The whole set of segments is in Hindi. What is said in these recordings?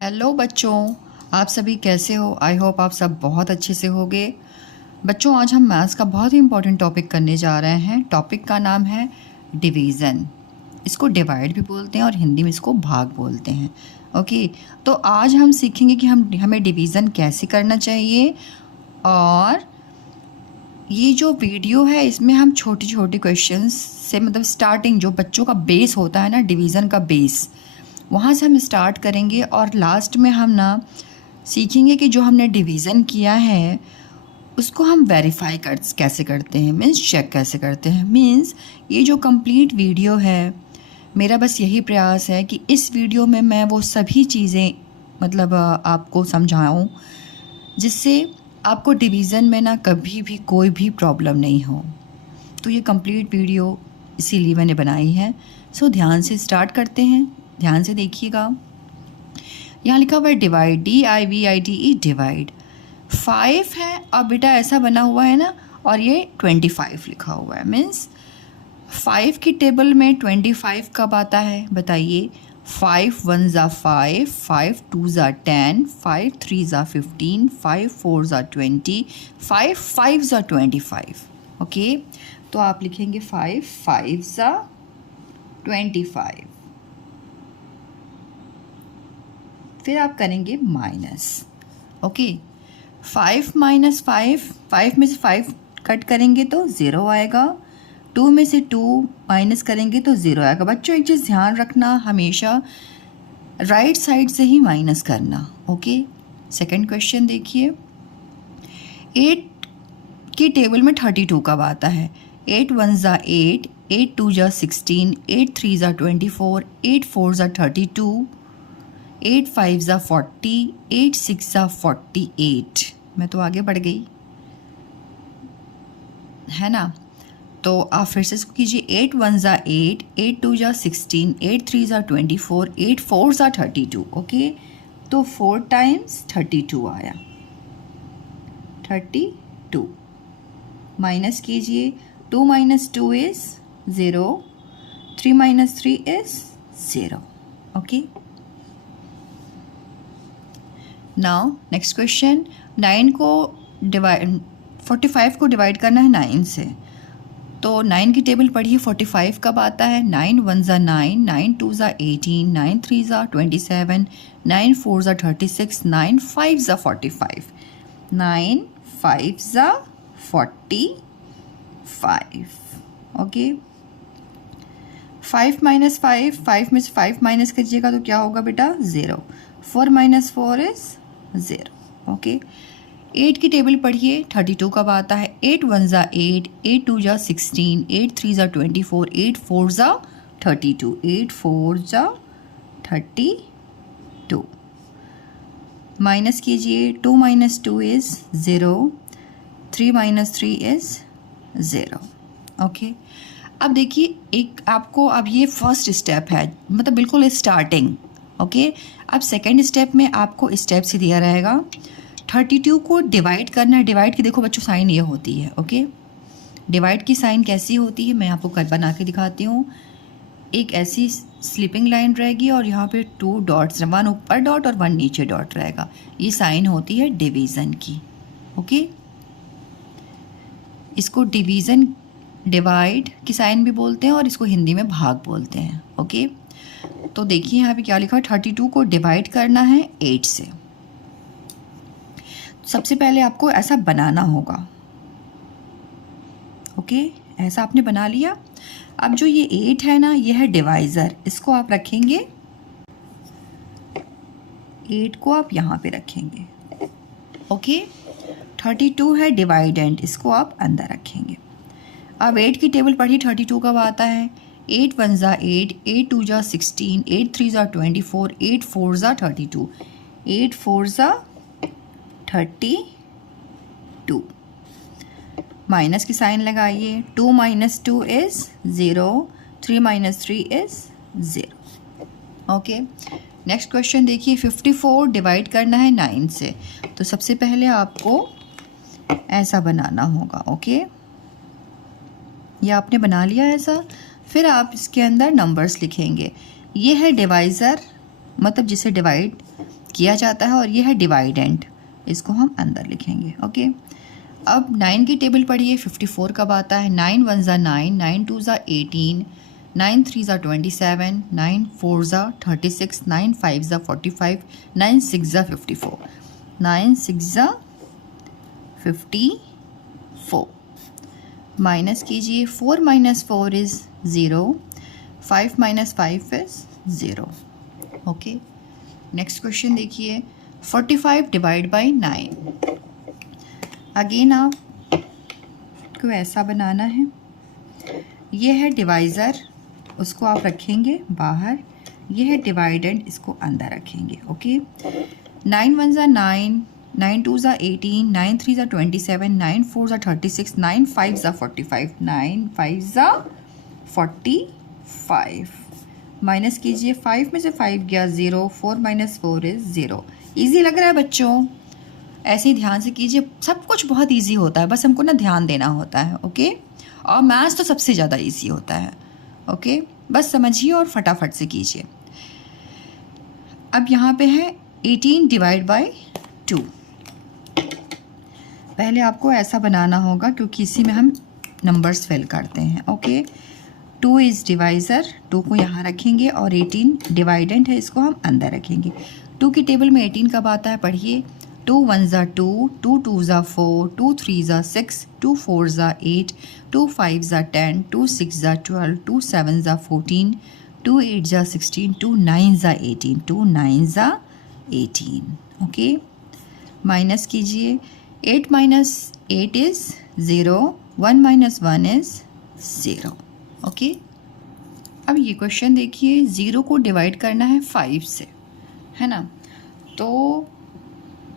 हेलो बच्चों, आप सभी कैसे हो। आई होप आप सब बहुत अच्छे से होंगे। बच्चों, आज हम मैथ्स का बहुत ही इंपॉर्टेंट टॉपिक करने जा रहे हैं। टॉपिक का नाम है डिवीज़न। इसको डिवाइड भी बोलते हैं और हिंदी में इसको भाग बोलते हैं। ओके, तो आज हम सीखेंगे कि हमें डिवीज़न कैसे करना चाहिए। और ये जो वीडियो है इसमें हम छोटे छोटे क्वेश्चंस से, मतलब स्टार्टिंग जो बच्चों का बेस होता है ना, डिवीज़न का बेस, वहाँ से हम स्टार्ट करेंगे और लास्ट में हम ना सीखेंगे कि जो हमने डिवीज़न किया है उसको हम वेरीफाई कैसे करते हैं, मीन्स चेक कैसे करते हैं। मीन्स ये जो कंप्लीट वीडियो है, मेरा बस यही प्रयास है कि इस वीडियो में मैं वो सभी चीज़ें मतलब आपको समझाऊं जिससे आपको डिवीज़न में ना कभी भी कोई भी प्रॉब्लम नहीं हो। तो ये कंप्लीट वीडियो इसीलिए मैंने बनाई है। सो ध्यान से स्टार्ट करते हैं, ध्यान से देखिएगा। यहाँ लिखा हुआ है डिवाइड, DIVIDE, डिवाइड। 5 है और बेटा ऐसा बना हुआ है ना, और ये 25 लिखा हुआ है। मीन्स 5 की टेबल में 25 कब आता है बताइए। 5 1 ज़ा 5, 5 2 ज़ा 10, 5 3 ज़ा 15, 5 4 ज़ा 20, 5 5 ज़ा 25। ओके, तो आप लिखेंगे 5 5 ज़ा 25। फिर आप करेंगे माइनस। ओके, 5 माइनस 5, 5 में से 5 कट करेंगे तो 0 आएगा। 2 में से 2 माइनस करेंगे तो 0 आएगा। बच्चों, एक चीज़ ध्यान रखना, हमेशा राइट साइड से ही माइनस करना। ओके, सेकंड क्वेश्चन देखिए। 8 की टेबल में 32 कब आता है। 8 1 ज़ा 8, 8 2 ज़ा 16, 8 3 ज़ा 24, 8 4 ज़ा 32, 8 5 ज़ा 40, 8 6 ज़ा 48। मैं तो आगे बढ़ गई है ना। तो आप फिर से इसको कीजिए। 8 1 ज़ा 8, 8 2 ज़ा 16, 8 3 ज़ा 24, 8 4 ज़ा 32। ओके, तो 4 टाइम्स 32 आया, 32। माइनस कीजिए। 2 minus 2 is 0, 3 minus 3 is 0। Okay, now next question. 45 को डिवाइड करना है 9 से। तो 9 की टेबल पढ़िए, 45 कब आता है। 9 1 ज़ा 9, 9 2 ज़ा 18, 9 3 ज़ा 27, 9 4 ज़ा 36, 9 5 ज़ा 45, 9 5 ज़ा 45। ओके, 5 माइनस 5, 5 में से 5 माइनस कीजिएगा तो क्या होगा बेटा, 0। 4 माइनस 4 इज़ 0। ओके, 8 की टेबल पढ़िए, 32 कब आता है। 8 1 ज़ा 8, 8 2 ज़ा 16, 8 3 ज़ा 24, 8 4 ज़ा 32, 8 4 ज़ा 32। माइनस कीजिए। 2 minus 2 is 0, 3 minus 3 is 0। Okay, अब देखिए, एक आपको अब ये फर्स्ट स्टेप है, मतलब बिल्कुल स्टार्टिंग। ओके, अब सेकेंड स्टेप में आपको स्टेप से दिया रहेगा 32 को डिवाइड करना है। डिवाइड की देखो बच्चों साइन ये होती है। ओके, डिवाइड की साइन कैसी होती है मैं आपको कल बना के दिखाती हूँ। एक ऐसी स्लिपिंग लाइन रहेगी और यहाँ पे 2 डॉट्स, 1 ऊपर डॉट और 1 नीचे डॉट रहेगा। ये साइन होती है डिवीज़न की। ओके, इसको डिवीज़न, डिवाइड की साइन भी बोलते हैं और इसको हिंदी में भाग बोलते हैं। ओके, तो देखिए यहाँ पे क्या लिखा है। 32 को डिवाइड करना है 8 से। सबसे पहले आपको ऐसा बनाना होगा। ओके, ऐसा आपने बना लिया। अब जो ये 8 है ना, ये है डिवाइज़र, इसको आप रखेंगे, 8 को आप यहाँ पे रखेंगे। ओके, 32 है डिवाइडेंट, इसको आप अंदर रखेंगे। अब 8 की टेबल पढ़िए, 32 कब आता है। 8 1 ज़ा 8, 8 2 ज़ा 16, 8 3 ज़ा 24, 8 4 ज़ा 32, 8 4 ज़ा 32। माइनस की साइन लगाइए। 2 minus 2 is 0, 3 minus 3 is 0। Okay, next question देखिए। 54 डिवाइड करना है 9 से। तो सबसे पहले आपको ऐसा बनाना होगा। ओके, ये आपने बना लिया ऐसा। फिर आप इसके अंदर नंबर्स लिखेंगे। ये है डिवाइज़र, मतलब जिसे डिवाइड किया जाता है और ये है डिवाइडेंड, इसको हम अंदर लिखेंगे। ओके, अब 9 की टेबल पढ़िए। 54 कब आता है? 9 1 ज़ा 9, 9 2 ज़ा 18, 9 3 ज़ा 27, 9 4 ज़ा 36, 9 5 ज़ा 45, 9 6 ज़ा 54, 9 6 ज़ा 54। माइनस कीजिए, 4 minus 4 is 0, 5 minus 5 is 0। Okay, next question देखिए, 45 डिवाइड बाई 9। अगेन आप को ऐसा बनाना है, ये है डिवाइज़र, उसको आप रखेंगे बाहर, ये है डिवाइडेंड, इसको अंदर रखेंगे। ओके, 9 1 ज़ा 9, 9 2 ज़ा 18, 9 3 ज़ा 27, 9 4 ज़ा 36, 9 5 ज़ा 45, 9 5 ज़ा 45। माइनस कीजिए, 5 में से 5 गया 0, 4 माइनस 4 इज़ 0। ईजी लग रहा है बच्चों? ऐसे ही ध्यान से कीजिए, सब कुछ बहुत इजी होता है, बस हमको ना ध्यान देना होता है। ओके, और मैथ्स तो सबसे ज़्यादा इजी होता है। ओके, बस समझिए और फटाफट से कीजिए। अब यहाँ पे है 18 डिवाइड बाई 2। पहले आपको ऐसा बनाना होगा क्योंकि इसी में हम नंबर्स फिल करते हैं। ओके, 2 इज़ डिवाइज़र, 2 को यहाँ रखेंगे और 18 डिवाइडेंट है, इसको हम अंदर रखेंगे। 2 की टेबल में 18 कब आता है? पढ़िए, 2 1 ज़ा 2, 2 2 ज़ा 4, 2 3 ज़ा 6, 2 4 ज़ा 8, 2 5 ज़ा 10, 2 6 ज़ा 12, 2 7 ज़ा 14, 2 8 ज़ा 16, 2 9 ज़ा 18, 2 9 ज़ा 18। ओके, माइनस कीजिए, 8 minus 8 is 0, 1 minus 1 is 0। Okay, अब ये क्वेश्चन देखिए, 0 को डिवाइड करना है 5 से, है ना? तो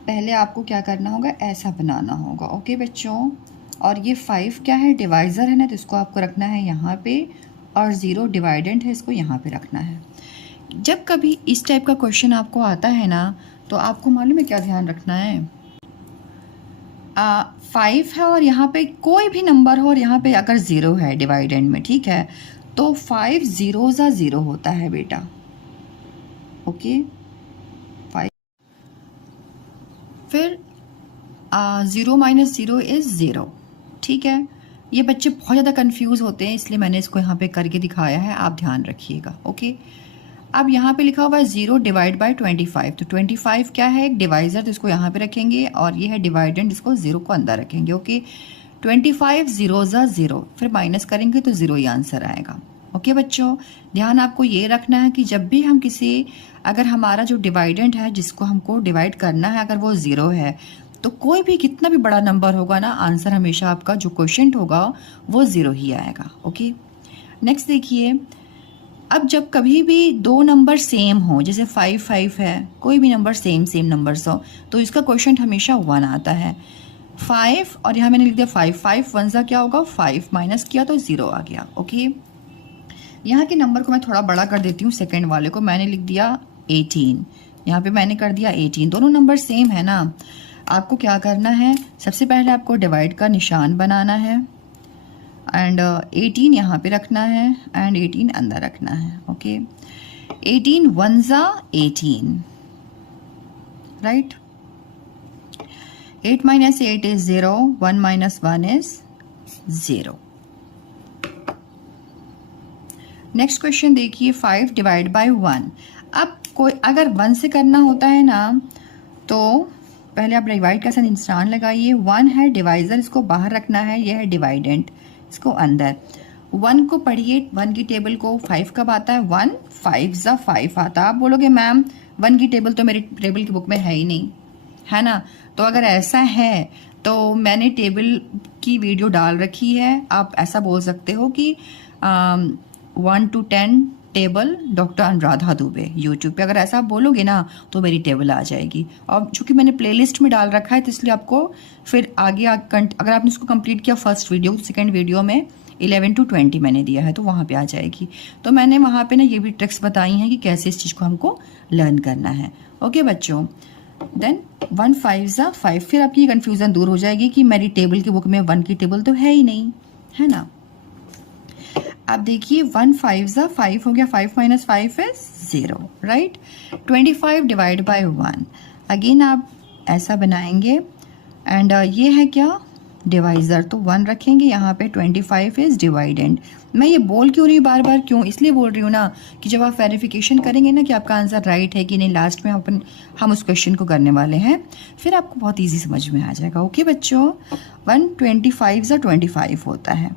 पहले आपको क्या करना होगा, ऐसा बनाना होगा। ओके बच्चों, और ये 5 क्या है? डिवाइज़र है ना, तो इसको आपको रखना है यहाँ पे, और 0 डिवाइडेंट है, इसको यहाँ पे रखना है। जब कभी इस टाइप का क्वेश्चन आपको आता है ना, तो आपको मालूम है क्या ध्यान रखना है? 5 है और यहाँ पे कोई भी नंबर हो और यहाँ पे अगर 0 है डिवाइडेंड में, ठीक है, तो 5 0 ज़ा 0 होता है बेटा। ओके, फिर 0 माइनस 0 इज़ 0। ठीक है, ये बच्चे बहुत ज़्यादा कंफ्यूज होते हैं, इसलिए मैंने इसको यहाँ पे करके दिखाया है, आप ध्यान रखिएगा। ओके, अब यहाँ पे लिखा हुआ है 0 डिवाइड बाई 25, तो 25 क्या है? एक डिवाइज़र, तो इसको यहाँ पे रखेंगे, और ये है डिवाइडेंड, इसको 0 को अंदर रखेंगे। ओके, 25 0 ज़ा 0, फिर माइनस करेंगे तो 0 ही आंसर आएगा। ओके बच्चों, ध्यान आपको ये रखना है कि जब भी हम किसी, अगर हमारा जो डिवाइडेंड है जिसको हमको डिवाइड करना है, अगर वो 0 है, तो कोई भी कितना भी बड़ा नंबर होगा ना, आंसर हमेशा आपका जो क्वोशिएंट होगा वो 0 ही आएगा। ओके, नेक्स्ट देखिए, अब जब कभी भी दो नंबर सेम हो, जैसे 5 5 है, कोई भी नंबर सेम नंबर्स हो, तो इसका क्वोशिएंट हमेशा 1 आता है। 5 और यहाँ मैंने लिख दिया 5, 5 1 ज़ा क्या होगा? 5 माइनस किया तो 0 आ गया। ओके, यहाँ के नंबर को मैं थोड़ा बड़ा कर देती हूँ, सेकेंड वाले को मैंने लिख दिया 18, यहाँ पे मैंने कर दिया 18, दोनों नंबर सेम है ना। आपको क्या करना है, सबसे पहले आपको डिवाइड का निशान बनाना है, एंड 18 यहाँ पे रखना है, एंड 18 अंदर रखना है। ओके, 18 1 ज़ा 18, right? 8 minus 8 is 0, 1 minus 1 is 0। Next question देखिए, 5 डिवाइड बाई 1। अब कोई अगर 1 से करना होता है ना, तो पहले आप डिवाइड का साइन निशान लगाइए। 1 है डिवाइज़र, इसको बाहर रखना है, यह है डिवाइडेंट, इसको अंदर। 1 को पढ़िए, 1 की टेबल को। 5 कब आता है? 1 5 ज़ा 5 आता है। आप बोलोगे मैम 1 की टेबल तो मेरी टेबल की बुक में है ही नहीं, है ना? तो अगर ऐसा है तो मैंने टेबल की वीडियो डाल रखी है, आप ऐसा बोल सकते हो कि 1 to 10 table doctor Anuradha Dubey YouTube पे, अगर ऐसा आप बोलोगे ना तो मेरी टेबल आ जाएगी। और चूंकि मैंने प्लेलिस्ट में डाल रखा है, तो इसलिए आपको फिर आगे अगर आपने उसको कंप्लीट किया फर्स्ट वीडियो, सेकंड वीडियो में 11 to 20 मैंने दिया है, तो वहाँ पे आ जाएगी। तो मैंने वहाँ पे ना ये भी ट्रिक्स बताई हैं कि कैसे इस चीज़ को हमको लर्न करना है। ओके बच्चों, देन 1 5 ज़ा 5, फिर आपकी कन्फ्यूज़न दूर हो जाएगी कि मेरी टेबल की बुक में 1 की टेबल तो है ही नहीं, है ना? अब देखिए 1 5 ज़ा 5 हो गया, 5 minus 5 is 0, right. 25 divide by 1, again आप ऐसा बनाएंगे एंड ये है क्या, डिवाइज़र, तो 1 रखेंगे यहाँ पे। 25 इज डिवाइडेंड। मैं ये बोल क्यों रही हूँ बार बार, क्यों, इसलिए बोल रही हूँ ना कि जब आप वेरिफिकेशन करेंगे ना कि आपका आंसर राइट है कि नहीं, लास्ट में हम उस क्वेश्चन को करने वाले हैं, फिर आपको बहुत ईजी समझ में आ जाएगा। ओके बच्चों, 125 ज़ा 25 होता है,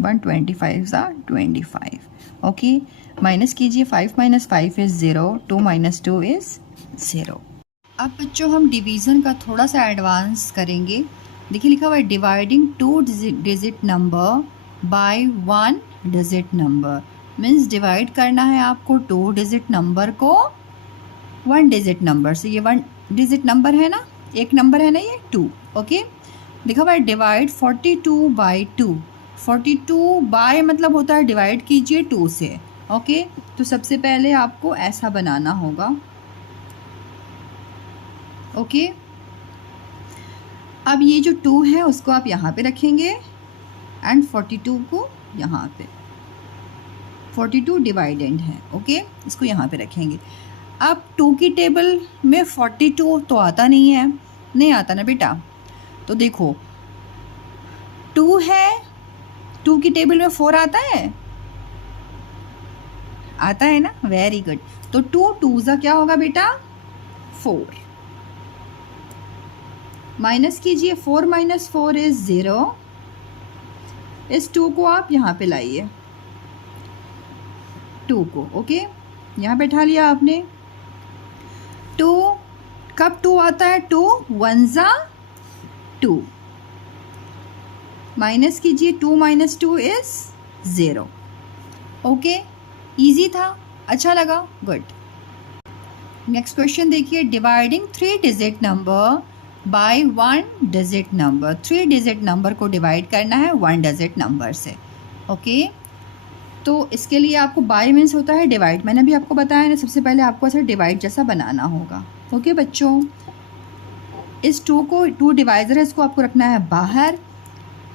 125 ज़ा 25। ओके, माइनस कीजिए, 5 माइनस 5 इज़ 0, 2 माइनस 2 इज़ 0। अब बच्चों हम डिवीज़न का थोड़ा सा एडवांस करेंगे। देखिए लिखा हुआ है dividing 2 digit number by 1 digit number, means divide करना है आपको 2 डिजिट नंबर को 1 डिजिट नंबर से। ये 1 डिजिट नंबर है ना, एक नंबर है ना ये 2। ओके, लिखा हुआ है डिवाइड 42 बाई 2। 42 बाय मतलब होता है डिवाइड कीजिए 2 से। ओके, तो सबसे पहले आपको ऐसा बनाना होगा। ओके, अब ये जो 2 है उसको आप यहाँ पे रखेंगे एंड 42 को यहाँ पे। 42 डिवाइडेंड है। ओके, इसको यहाँ पे रखेंगे। अब 2 की टेबल में 42 तो आता नहीं है, नहीं आता ना बेटा। तो देखो 2 है, 2 की टेबल में 4 आता है, आता है ना, वेरी गुड। तो 2 2 ज़ा क्या होगा बेटा, 4। माइनस कीजिए, 4 माइनस 4 इज 0। इस 2 को आप यहाँ पे लाइए, 2 को। ओके, यहाँ बैठा लिया आपने। 2 कब 2 आता है, 2 1 ज़ा 2। माइनस कीजिए, 2 माइनस 2 इज 0। ओके, इजी था, अच्छा लगा, गुड। नेक्स्ट क्वेश्चन देखिए, dividing 3 digit number by 1 digit number. 3 digit number को डिवाइड करना है 1 डिजिट नंबर से। ओके, तो इसके लिए आपको बाय मीन्स होता है डिवाइड, मैंने भी आपको बताया ना, सबसे पहले आपको ऐसा डिवाइड जैसा बनाना होगा। ओके बच्चों, इस 2 को, 2 डिवाइज़र है, इसको आपको रखना है बाहर,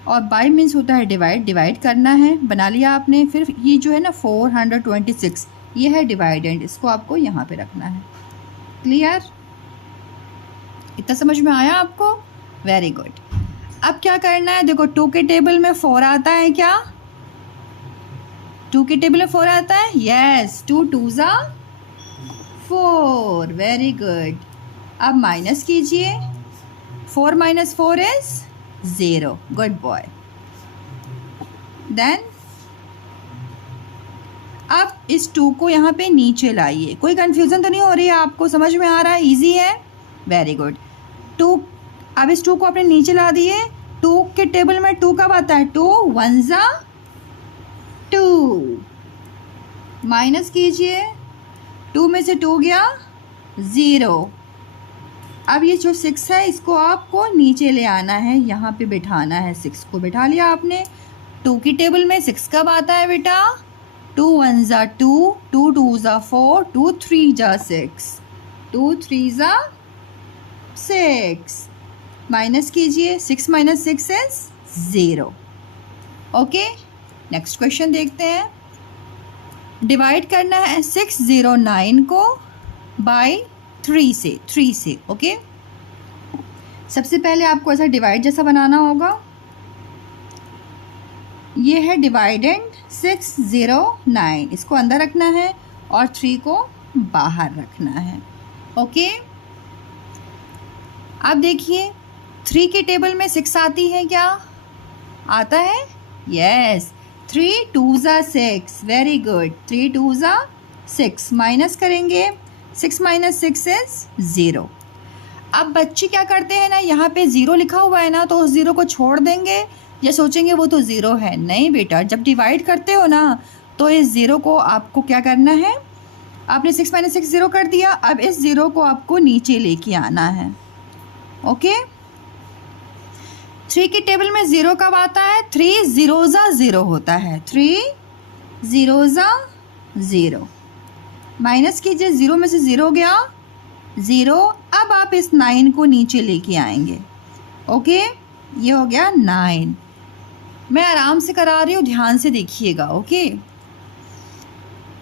और बाय मीन्स होता है डिवाइड, डिवाइड करना है, बना लिया आपने। फिर ये जो है ना 426, ये है डिवाइडेंड, इसको आपको यहाँ पे रखना है। क्लियर, इतना समझ में आया आपको, वेरी गुड। अब क्या करना है, देखो 2 के टेबल में 4 आता है क्या, 2 के टेबल में 4 आता है, यस। 2 2 ज़ा 4, वेरी गुड। अब माइनस कीजिए, 4 minus 4 is 0, good boy. Then अब इस 2 को यहाँ पे नीचे लाइए। कोई कंफ्यूजन तो नहीं हो रही है आपको, समझ में आ रहा है, इजी है, वेरी गुड। 2, अब इस 2 को आपने नीचे ला दिए। 2 के टेबल में 2 कब आता है, 2 1 ज़ा 2। माइनस कीजिए, 2 में से 2 गया 0। अब ये जो 6 है इसको आपको नीचे ले आना है, यहाँ पे बिठाना है। 6 को बिठा लिया आपने। 2 की टेबल में 6 कब आता है बेटा, 2 1 ज़ा 2, 2 2 ज़ा 4, 2 3 ज़ा 6, 2 3 ज़ा 6। माइनस कीजिए, 6 minus 6 is 0। Okay, next question देखते हैं। डिवाइड करना है 609 को बाय 3 से। ओके, सबसे पहले आपको ऐसा डिवाइड जैसा बनाना होगा। ये है डिवाइडेंड 609, इसको अंदर रखना है और 3 को बाहर रखना है। ओके, अब देखिए 3 की टेबल में 6 आती है क्या, आता है, यस। 3 2 ज़ा 6, वेरी गुड। 3 2 ज़ा 6, माइनस करेंगे, 6 माइनस 6 इज 0। अब बच्चे क्या करते हैं ना, यहाँ पे 0 लिखा हुआ है ना, तो उस 0 को छोड़ देंगे या सोचेंगे वो तो 0 है। नहीं बेटा, जब डिवाइड करते हो ना तो इस 0 को आपको क्या करना है, आपने 6 माइनस 6 0 कर दिया। अब इस 0 को आपको नीचे लेके आना है। ओके, 3 की टेबल में 0 कब आता है, 3 0 ज़ा 0 होता है, 3 0 ज़ा 0। माइनस कीजिए, 0 में से 0 गया 0। अब आप इस 9 को नीचे लेके आएंगे। ओके, ये हो गया 9। मैं आराम से करा रही हूँ, ध्यान से देखिएगा। ओके,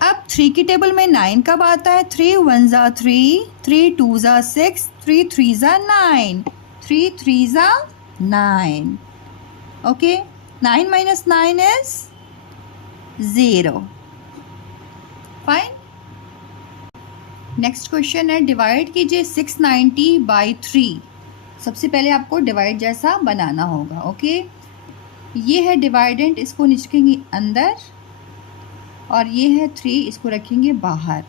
अब 3 की टेबल में 9 कब आता है? 3 1 ज़ा 3, 3 2 ज़ा 6, 3 3 ज़ा 9, 3 3 ज़ा 9। Okay, 9 minus 9 is 0। Fine. Next question है, डिवाइड कीजिए 690 बाई 3। सबसे पहले आपको डिवाइड जैसा बनाना होगा। ओके, ये है डिवाइडेंट, इसको रखेंगे अंदर, और ये है 3, इसको रखेंगे बाहर।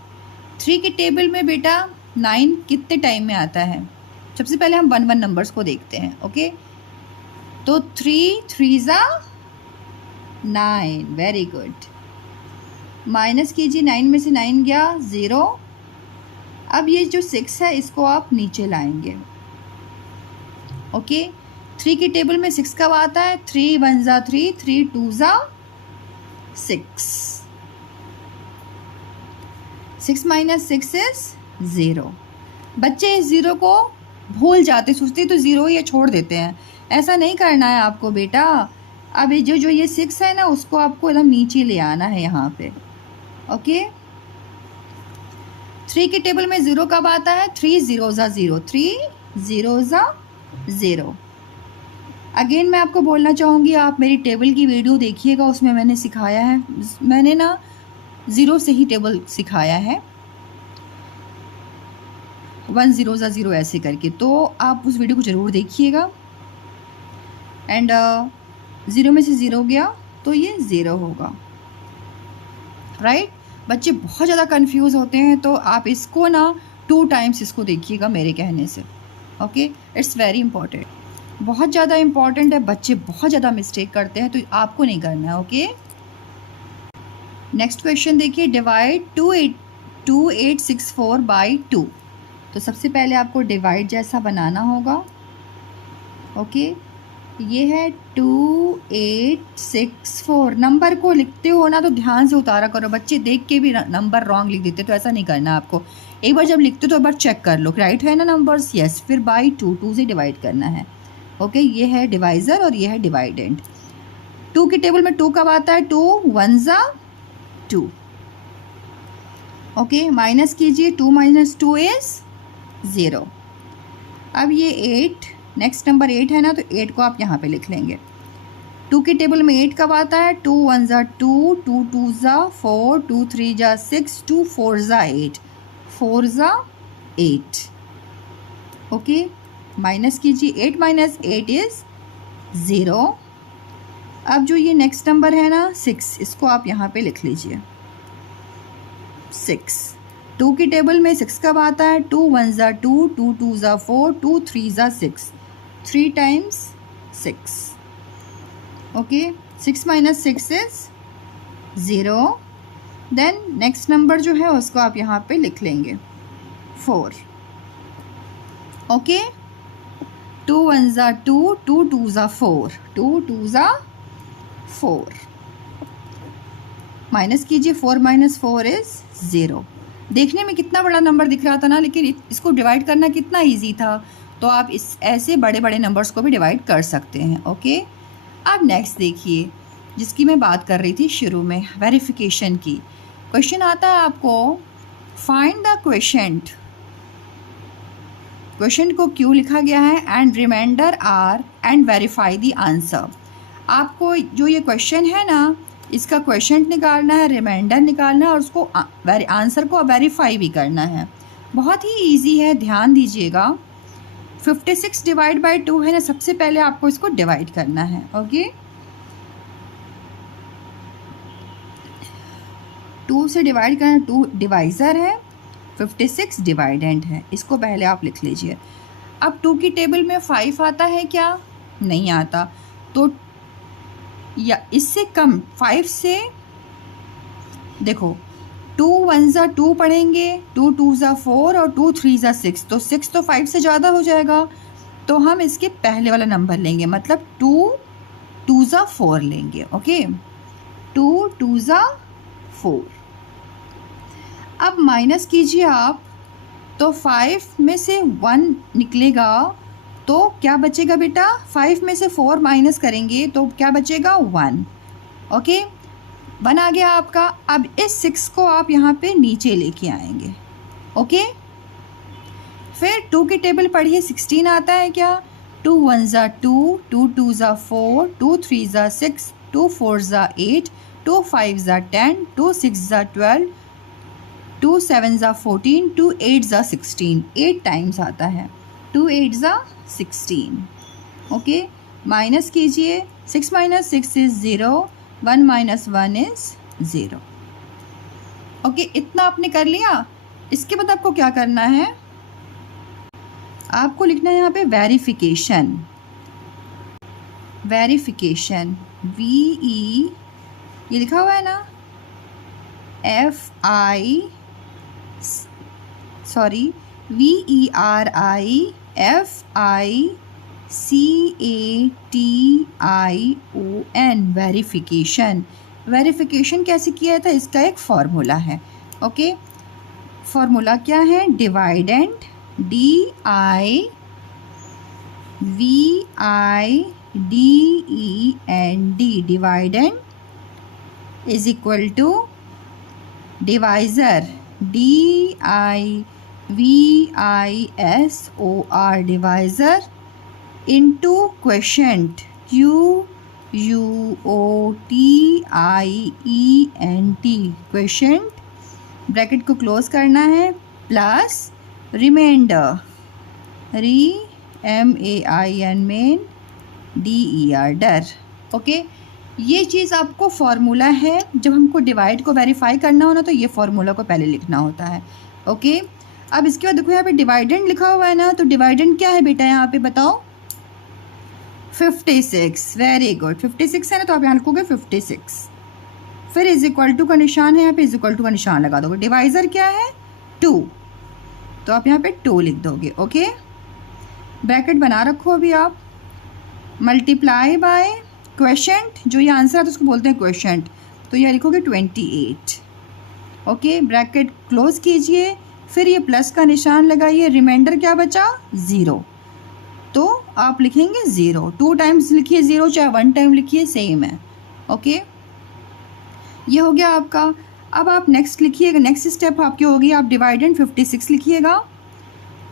3 की टेबल में बेटा 9 कितने टाइम में आता है? सबसे पहले हम 1 1 नंबर्स को देखते हैं। ओके, तो 3 3 ज़ा 9, वेरी गुड। माइनस कीजिए, 9 में से 9 गया 0। अब ये जो 6 है इसको आप नीचे लाएंगे। ओके, 3 की टेबल में 6 कब आता है? 3 1 ज़ा 3, 3 2 ज़ा 6, 6 माइनस 6 इज 0। बच्चे इस 0 को भूल जाते, सोचते तो 0 ये छोड़ देते हैं। ऐसा नहीं करना है आपको बेटा। अब ये जो ये 6 है ना, उसको आपको एकदम नीचे ले आना है यहाँ पे। ओके, 3 की टेबल में 0 कब आता है? 3 0 ज़ा 0, 3 0 ज़ा 0। अगेन मैं आपको बोलना चाहूँगी, आप मेरी टेबल की वीडियो देखिएगा, उसमें मैंने सिखाया है, मैंने ना 0 से ही टेबल सिखाया है, 1 0 ज़ा 0 ऐसे करके। तो आप उस वीडियो को ज़रूर देखिएगा। एंड 0 में से 0 गया तो ये 0 होगा, राइट। बच्चे बहुत ज़्यादा कंफ्यूज होते हैं, तो आप इसको ना 2 टाइम्स इसको देखिएगा मेरे कहने से। ओके, इट्स वेरी इंपॉर्टेंट, बहुत ज़्यादा इंपॉर्टेंट है। बच्चे बहुत ज़्यादा मिस्टेक करते हैं, तो आपको नहीं करना है। ओके, नेक्स्ट क्वेश्चन देखिए, डिवाइड 2864 बाई 2। तो सबसे पहले आपको डिवाइड जैसा बनाना होगा। ओके, ये है 2864। नंबर को लिखते हो ना तो ध्यान से उतारा करो, बच्चे देख के भी नंबर रॉन्ग लिख देते, तो ऐसा नहीं करना आपको। एक बार जब लिखते हो तो एक बार चेक कर लो, राइट है ना नंबर्स, यस। फिर बाई 2 से डिवाइड करना है। ओके, ये है डिवाइज़र और ये है डिवाइडेंट। 2 की टेबल में 2 कब आता है? 2 1 ज़ा 2। ओके, माइनस कीजिए, 2 माइनस 2 इज़ 0। अब ये 8, नेक्स्ट नंबर 8 है ना, तो 8 को आप यहाँ पे लिख लेंगे। 2 की टेबल में 8 कब आता है? 2 1 ज़ा 2, 2 2 ज़ा 4, 2 3 ज़ा 6, 2 4 ज़ा 8, 4 ज़ा 8। ओके, माइनस कीजिए, 8 माइनस 8 इज़ 0। अब जो ये नेक्स्ट नंबर है ना 6, इसको आप यहाँ पे लिख लीजिए 6। 2 की टेबल में 6 कब आता है? 2 1 ज़ा 2, 2 2 ज़ा 4, 2 3 ज़ा 6, 3 times 6। Okay, 6 minus 6 is 0। Then next number जो है उसको आप यहाँ पे लिख लेंगे 4। ओके, 2 1 ज़ा 2, 2 2 ज़ा 4, 2 2 ज़ा 4। माइनस कीजिए, 4 माइनस 4 इज़ 0। देखने में कितना बड़ा नंबर दिख रहा था ना, लेकिन इसको डिवाइड करना कितना इजी था। तो आप इस ऐसे बड़े बड़े नंबर्स को भी डिवाइड कर सकते हैं। ओके, अब नेक्स्ट देखिए, जिसकी मैं बात कर रही थी शुरू में, वेरिफिकेशन की। क्वेश्चन आता है आपको, फाइंड द क्वोशिएंट। क्वेश्चन को क्यों लिखा गया है? And reminder R and verify the answer. आपको जो ये क्वेश्चन है ना, इसका क्वेश्चन निकालना है, रिमाइंडर निकालना है, और उसको आंसर को वेरीफाई भी करना है। बहुत ही इजी है, ध्यान दीजिएगा। 56 डिवाइड बाई 2 है ना, सबसे पहले आपको इसको डिवाइड करना है। ओके, 2 से डिवाइड करना, 2 डिवाइज़र है, 56 डिवाइडेंट है। इसको पहले आप लिख लीजिए। अब 2 की टेबल में 5 आता है क्या? नहीं आता। तो या इससे कम 5 से देखो, 2 1 ज़ा 2 पढ़ेंगे, 2 2 ज़ा 4 और 2 3 ज़ा 6, तो 6 तो 5 से ज़्यादा हो जाएगा। तो हम इसके पहले वाला नंबर लेंगे, मतलब 2 2 ज़ा 4 लेंगे। ओके, 2 2 ज़ा 4। अब माइनस कीजिए आप, तो 5 में से 1 निकलेगा तो क्या बचेगा बेटा, 5 में से 4 माइनस करेंगे तो क्या बचेगा 1। ओके, 1 आ गया आपका। अब इस 6 को आप यहाँ पे नीचे लेके आएंगे। ओके, फिर 2 की टेबल पढ़िए, 16 आता है क्या, 2 1 ज़ा 2, 2 2 ज़ा 4, 2 3 ज़ा 6, 2 4 ज़ा 8, 2 5 ज़ा 10, 2 6 ज़ा 12, 2 7 ज़ा 14, 2 8 ज़ा 16, 8 टाइम्स आता है, 2 8 ज़ा 16। ओके, माइनस कीजिए, 6 minus 6 is 0, 1 minus 1 is 0। Okay, इतना आपने कर लिया। इसके बाद आपको क्या करना है, आपको लिखना है यहाँ पे वेरिफिकेशन। वेरिफिकेशन, VE, ये लिखा हुआ है ना, VERIFICATION, वेरिफिकेशन। वेरिफिकेशन कैसे किया था, इसका एक फॉर्मूला है। ओके, फॉर्मूला क्या है, dividend, DIVIDEND, dividend is equal to divisor, DIVISOR, divisor, into quotient, QUOTIENT, quotient, bracket को क्लोज करना है, प्लस रिमाइंडर, REMAIN डर। ओके, ये चीज़ आपको फॉर्मूला है, जब हमको डिवाइड को वेरीफाई करना हो ना तो ये फॉर्मूला को पहले लिखना होता है। ओके, अब इसके बाद देखो यहाँ पे डिवाइडेंड लिखा हुआ है ना, तो डिवाइडेंड क्या है बेटा, यहाँ पे बताओ, 56। वेरी गुड, 56 है ना, तो आप यहाँ लिखोगे 56, फिर इज इक्वल टू का निशान है, यहाँ पे इज इक्वल टू का निशान लगा दोगे। डिवाइज़र क्या है, 2, तो आप यहाँ पे 2 लिख दोगे। ओके, ब्रैकेट बना रखो अभी आप, मल्टीप्लाई बाय क्वोशेंट, जो ये आंसर आता है उसको बोलते हैं क्वोशेंट, तो यह लिखोगे 28। ओके, ब्रैकेट क्लोज कीजिए, फिर ये प्लस का निशान लगाइए, रिमाइंडर क्या बचा, 0, तो आप लिखेंगे 0। 2 टाइम्स लिखिए 0, चाहे 1 टाइम लिखिए, सेम है। ओके, ये हो गया आपका। अब आप नेक्स्ट लिखिएगा, नेक्स्ट स्टेप आपकी होगी, आप डिवाइडेंड 56 लिखिएगा।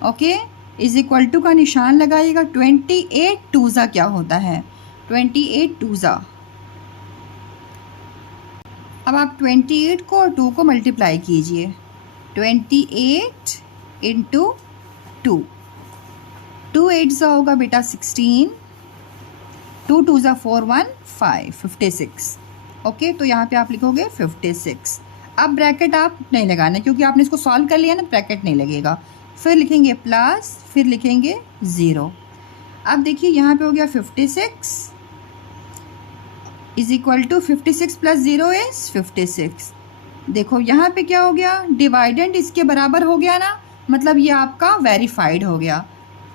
ओके, इज इक्वल टू का निशान लगाइएगा, 28 2 क्या होता है, 28 2। अब आप 28 को और 2 को मल्टीप्लाई कीजिए, 28 इंटू 2, 2 8 होगा बेटा 16, 2 2 4 1 5, 56। ओके, तो यहाँ पे आप लिखोगे 56। अब ब्रैकेट आप नहीं लगाना क्योंकि आपने इसको सॉल्व कर लिया ना, ब्रैकेट नहीं लगेगा। फिर लिखेंगे प्लस, फिर लिखेंगे 0। अब देखिए यहाँ पे हो गया 56 is equal to 56 plus 0 is 56। देखो यहाँ पे क्या हो गया, डिवाइडेंड इसके बराबर हो गया ना, मतलब ये आपका वेरीफाइड हो गया।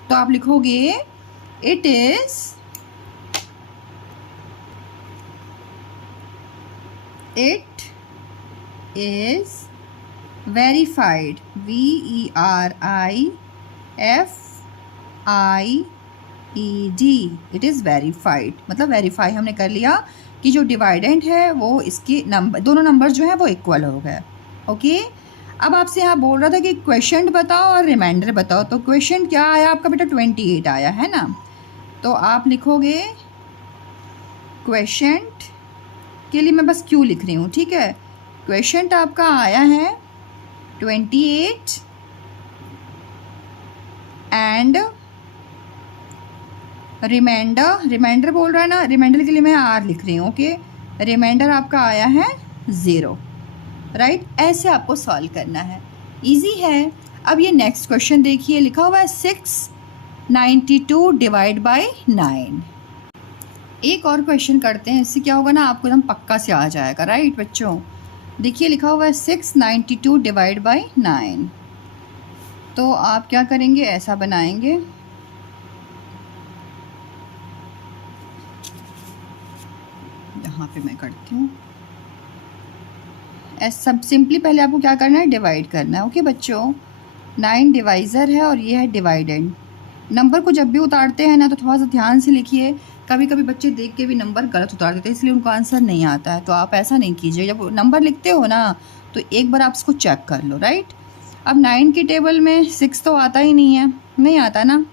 तो आप लिखोगे it is verified, VERIFIED, it is verified, मतलब वेरीफाई हमने कर लिया कि जो डिवाइडेंड है वो इसके नंबर, दोनों नंबर जो है वो इक्वल हो गए। ओके, अब आपसे यहाँ बोल रहा था कि क्वोशेंट बताओ और रिमाइंडर बताओ, तो क्वोशेंट क्या आया आपका बेटा, 28 आया है ना, तो आप लिखोगे क्वोशेंट के लिए मैं बस Q लिख रही हूँ, ठीक है। क्वोशेंट आपका आया है 28 एंड रिमाइंडर बोल रहा है ना, रिमाइंडर के लिए मैं R लिख रही हूँ। ओके, रिमाइंडर आपका आया है 0, राइट। ऐसे आपको सॉल्व करना है, इजी है। अब ये नेक्स्ट क्वेश्चन देखिए, लिखा हुआ है 692 डिवाइड बाय 9। एक और क्वेश्चन करते हैं, इससे क्या होगा ना, आपको एकदम पक्का से आ जाएगा, राइट बच्चों। देखिए लिखा हुआ है 692 डिवाइड बाय 9, तो आप क्या करेंगे, ऐसा बनाएंगे, यहाँ पे मैं करती हूँ सब सिंपली। पहले आपको क्या करना है, डिवाइड करना है। ओके बच्चों, 9 डिवाइज़र है और ये है डिवाइडेंड, नंबर को जब भी उतारते हैं ना तो थोड़ा सा ध्यान से लिखिए। कभी कभी बच्चे देख के भी नंबर गलत उतार देते हैं, इसलिए उनको आंसर नहीं आता है। तो आप ऐसा नहीं कीजिए, जब नंबर लिखते हो ना तो एक बार आप इसको चेक कर लो, राइट। अब 9 की टेबल में 6 तो आता ही नहीं है, नहीं आता ना,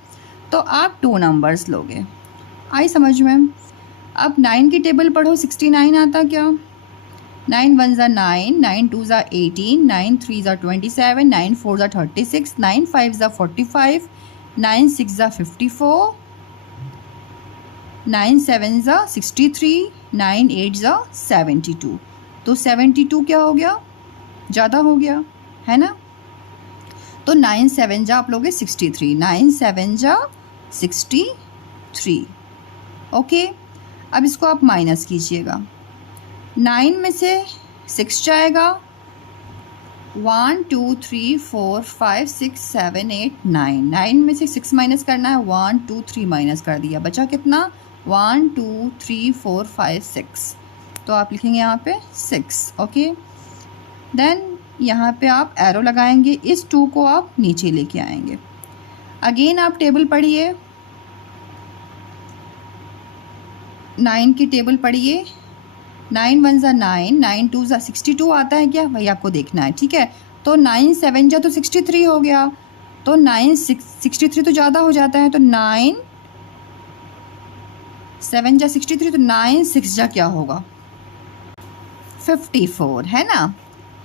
तो आप 2 नंबर्स लोगे। आई समझ में? अब 9 की टेबल पढ़ो, 69 आता क्या? 9 1 ज़ा 9, 9 2 ज़ा 18, 9 3 ज़ा 27, 9 4 ज़ा 36, 9 5 ज़ा 45, 9 6 ज़ा 54, 9 7 ज़ा 63, 9 8 ज़ा 72। तो 72 क्या हो गया? ज़्यादा हो गया है ना। तो 9 7 जा आप लोगे 63, 9 7 जा 63। ओके, अब इसको आप माइनस कीजिएगा। 9 में से 6 जाएगा, 1 2 3 4 5 6 7 8 9। 9 में से 6 माइनस करना है, 1 2 3 माइनस कर दिया, बचा कितना? 1 2 3 4 5 6। तो आप लिखेंगे यहाँ पे 6। ओके, देन यहाँ पे आप एरो लगाएंगे, इस 2 को आप नीचे लेके आएंगे। अगेन आप टेबल पढ़िए, 9 की टेबल पढ़िए। 9 1 ज़ा 9, 9 2 ज़ा 62 आता है क्या? वही आपको देखना है, ठीक है। तो 9 7 जा तो 63 हो गया, तो 9 63 तो ज़्यादा हो जाता है, तो 9 7 जा 63, तो 9 6 जा क्या होगा? 54 है ना।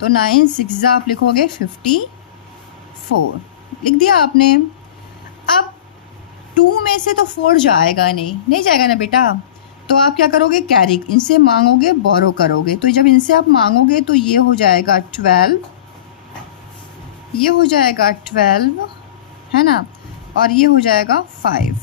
तो 9 6 जा आप लिखोगे 54, लिख दिया आपने। अब 2 में से तो 4 जाएगा नहीं जाएगा ना बेटा, तो आप क्या करोगे? कैरी, इनसे मांगोगे, बोरो करोगे। तो जब इनसे आप मांगोगे तो ये हो जाएगा 12, ये हो जाएगा 12 है ना, और ये हो जाएगा 5।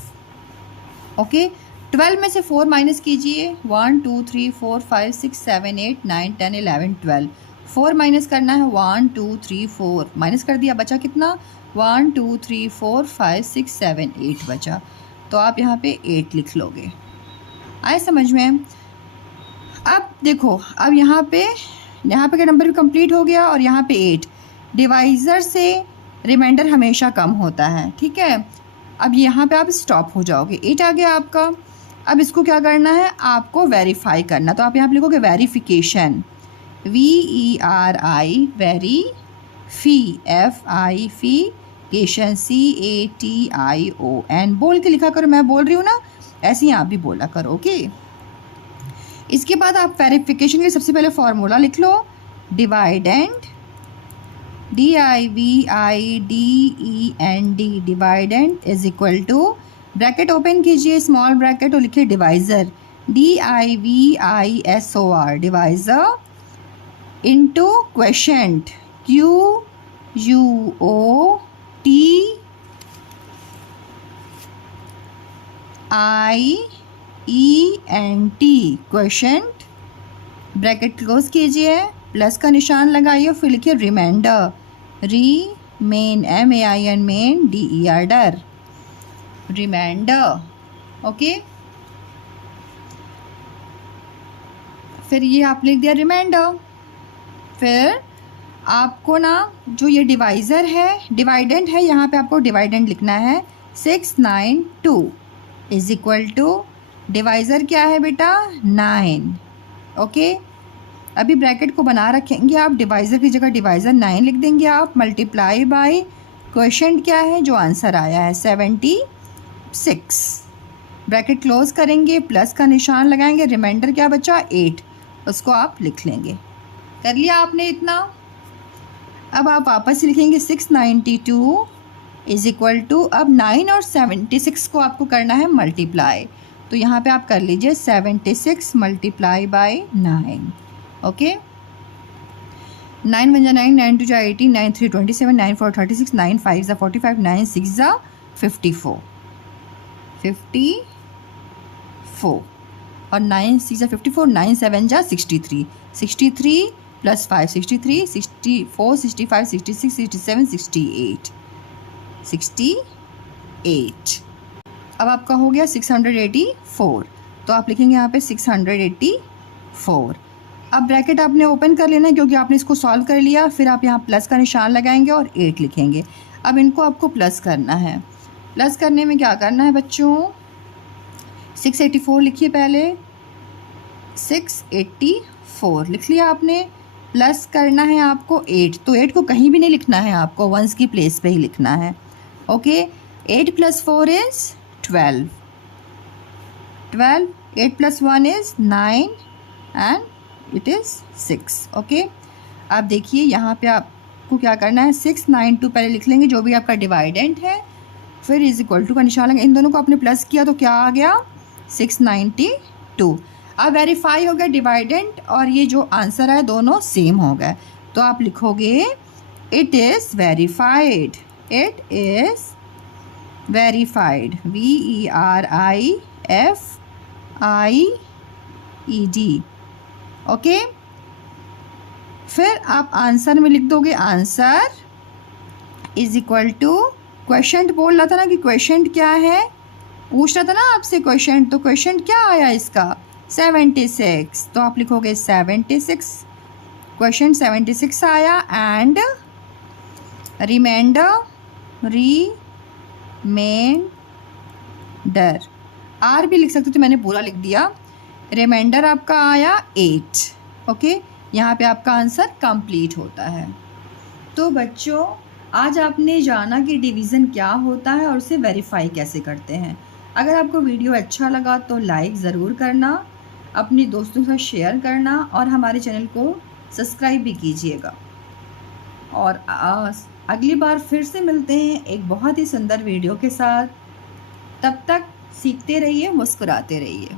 ओके, 12 में से 4 माइनस कीजिए, 1 2 3 4 5 6 7 8 9 10 11 12। 4 माइनस करना है, 1 2 3 4 माइनस कर दिया, बचा कितना? 1 2 3 4 5 6 7 8 बचा। तो आप यहाँ पे 8 लिख लोगे। आए समझ में? अब देखो, अब यहाँ पे का नंबर भी कंप्लीट हो गया, और यहाँ पे 8। डिवाइज़र से रिमाइंडर हमेशा कम होता है, ठीक है। अब यहाँ पे आप स्टॉप हो जाओगे, 8 आ गया आपका। अब इसको क्या करना है? आपको वेरीफाई करना। तो आप यहाँ पे लिखोगे वेरिफिकेशन, VERI, वेरी, FIFIकेशन, CATION। बोल के लिखा करो, मैं बोल रही हूँ ना, ऐसे ही आप भी बोला करो। ओके, इसके बाद आप वेरिफिकेशन के सबसे पहले फॉर्मूला लिख लो, dividend, DIVIDEND, dividend is equal to, bracket open कीजिए, स्मॉल ब्रैकेट, और लिखिए divisor, DIVISOR, divisor, into quotient, QUOTIENT, quotient, bracket close कीजिए, प्लस का निशान लगाइए, फिर लिखिए रिमाइंडर, MEAN, MEIN, DER, डर, रिमाइंडर। ओके, फिर ये आप लिख दिया रिमाइंडर। फिर आपको ना जो ये डिवाइज़र है, डिवाइडेंड है, यहाँ पे आपको डिवाइडेंड लिखना है, 692 इज इक्वल टू, डिवाइज़र क्या है बेटा? 9। ओके, अभी ब्रैकेट को बना रखेंगे आप, डिवाइज़र की जगह डिवाइज़र 9 लिख देंगे आप, मल्टीप्लाई बाय क्वेश्चन क्या है, जो आंसर आया है 76। ब्रैकेट क्लोज करेंगे, प्लस का निशान लगाएंगे, रिमाइंडर क्या बचा? 8, उसको आप लिख लेंगे। कर लिया आपने इतना। अब आप वापस लिखेंगे 692 इज इक्वल टू, अब 9 और 76 को आपको करना है मल्टीप्लाई। तो यहाँ पे आप कर लीजिए 76 मल्टीप्लाई बाय 9। ओके, 9 1 जा 9, 9 2 जा 18, 9 3 27, 9 4 36, 9 5 जा 45, 9 6 जा 54 और 9 6 जा 54, 9 7 जा 63, 63 प्लस 5 63, 64 65 66 67 68। अब आपका हो गया 684। तो आप लिखेंगे यहाँ पे 684। अब ब्रैकेट आपने ओपन कर लेना है, क्योंकि आपने इसको सॉल्व कर लिया। फिर आप यहाँ प्लस का निशान लगाएंगे और 8 लिखेंगे। अब इनको आपको प्लस करना है, प्लस करने में क्या करना है बच्चों, 684 लिखिए पहले, 684 लिख लिया आपने। प्लस करना है आपको 8, तो 8 को कहीं भी नहीं लिखना है आपको, वंस की प्लेस पे ही लिखना है। Okay, 8 + 4 is 12, 8 + 1 is 9 and it is 6। Okay, अब देखिए यहाँ पे आपको क्या करना है, 692 पहले लिख लेंगे जो भी आपका डिवाइडेंट है, फिर इज इक्वल टू का निशान लेंगे। इन दोनों को आपने प्लस किया तो क्या आ गया, 692। अब वेरीफाई हो गया डिवाइडेंट और ये जो आंसर है दोनों सेम हो गए, तो आप लिखोगे it is verified, it is verified, VERIFIED। Okay, फिर आप आंसर में लिख दोगे, answer is equal to, question बोल रहा था ना कि क्वेश्चन क्या है, पूछ रहा था ना आपसे क्वेश्चन, तो क्वेश्चन क्या आया इसका, 76, तो आप लिखोगे 76, क्वेश्चन 76 आया। एंड रिमाइंडर, आर भी लिख सकते थे, मैंने पूरा लिख दिया। रिमाइंडर आपका आया 8। ओके, यहाँ पे आपका आंसर कंप्लीट होता है। तो बच्चों आज आपने जाना कि डिवीज़न क्या होता है और उसे वेरीफाई कैसे करते हैं। अगर आपको वीडियो अच्छा लगा तो लाइक ज़रूर करना, अपने दोस्तों के साथ शेयर करना और हमारे चैनल को सब्सक्राइब भी कीजिएगा। और अगली बार फिर से मिलते हैं एक बहुत ही सुंदर वीडियो के साथ। तब तक सीखते रहिए, मुस्कुराते रहिए।